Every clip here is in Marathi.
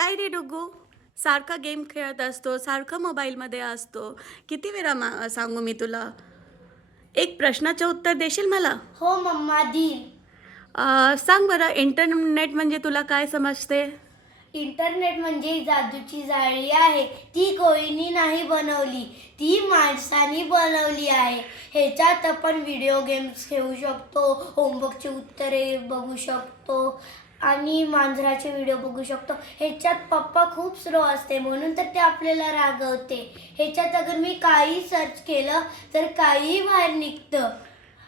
काय रे डुग्गू, सारखा गेम खेळत असतो, सारखा मोबाईलमध्ये असतो. किती वेळा सांगू मी तुला? एक प्रश्नाचं उत्तर देशील मला? हो मम्मा देईल. सांग बरं, इंटरनेट म्हणजे तुला काय समजते? इंटरनेट म्हणजे जादूची जाळी आहे. ती कोणी नाही बनवली, ती माणसाने बनवली आहे. ह्याच्यात आपण व्हिडिओ गेम्स खेळू शकतो, होमवर्कची उत्तरे बघू शकतो आणि मांजराचे व्हिडिओ बघू शकतो. ह्याच्यात पप्पा खूप स्लो असते म्हणून तर ते आपल्याला रागवते. ह्याच्यात अगर मी काही सर्च केलं तर काहीही बाहेर निघतं,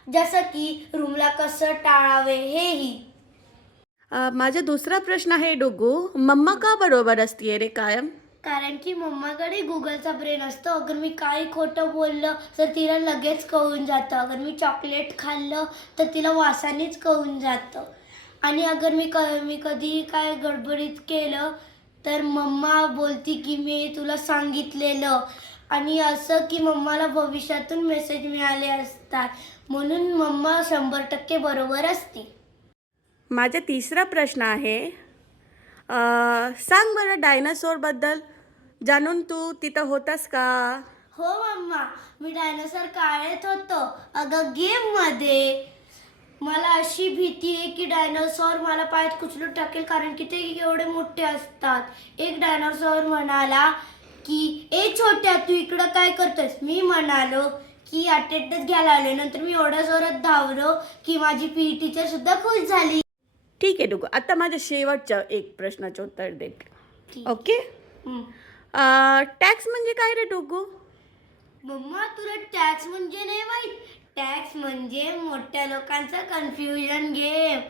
जसं की रूमला कसं टाळावे हेही. माझा दुसरा प्रश्न आहे डुग्गू, मम्मा का बरोबर असते रे कायम? कारण की मम्माकडे गुगलचा ब्रेन असतो. अगर मी काही खोटं बोललं तर तिला लगेच कळून जातं. अगर मी चॉकलेट खाल्लं तर तिला वासानेच कळून जातं. आणि अगर मी कधी काय गडबडीत केलं तर मम्मा बोलती की मी तुला सांगितलेलं. आणि असं की मम्माला भविष्यातून मेसेज मिळाले असतात, म्हणून मम्मा 100% बरोबर असते. माझा तिसरा प्रश्न आहे, सांग बरं डायनासोरबद्दल. जाणून तू तिथं होतास का? हो मम्मा, मी डायनोसॉर काढत होतो. अगं गेममध्ये मला अशी भीती आहे की डायनोसॉर मला पायात उचलून टाकेल, कारण की ते एवढे मोठे असतात. एक डायनोसॉर म्हणाला की ए छोट्या, तू इकडं काय करतोस? मी म्हणालो की अटेंडन्स घ्यायला आले. नंतर मी एवढ्या जोरात धावलो की माझी पीई टीचर सुद्धा खुश झाली. ठीक आहे डुग्गू, आता माझ्या शेवटचं एक प्रश्नाचं उत्तर दे. ठीक. ओके. हम्म. टॅक्स म्हणजे काय रे डुग्गू? मम्मा, तुला टॅक्स म्हणजे नाही माहित? टॅक्स म्हणजे मोठ्या लोकांचा कन्फ्युजन गेम.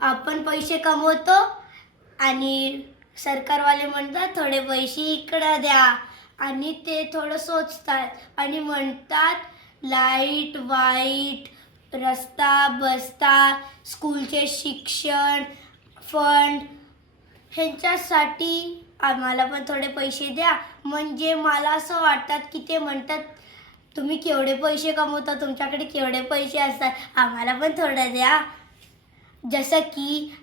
आपण पैसे कमवतो आणि सरकारवाले म्हणतात थोडे पैसे इकडं द्या, आणि ते थोडं सोचतात आणि म्हणतात लाईट वाईट, रस्ता बस्ता, स्कूलचे शिक्षण फंड, ह्यांच्यासाठी आम्हाला पण थोडे पैसे द्या. म्हणजे मला असं वाटतात की ते म्हणतात तुम्ही केवढे पैसे कमवता, तुमच्याकडे केवढे पैसे असतात, आम्हाला पण थोडं द्या. जसं की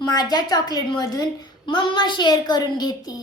माझ्या चॉकलेटमधून मम्मा शेअर करून घेते.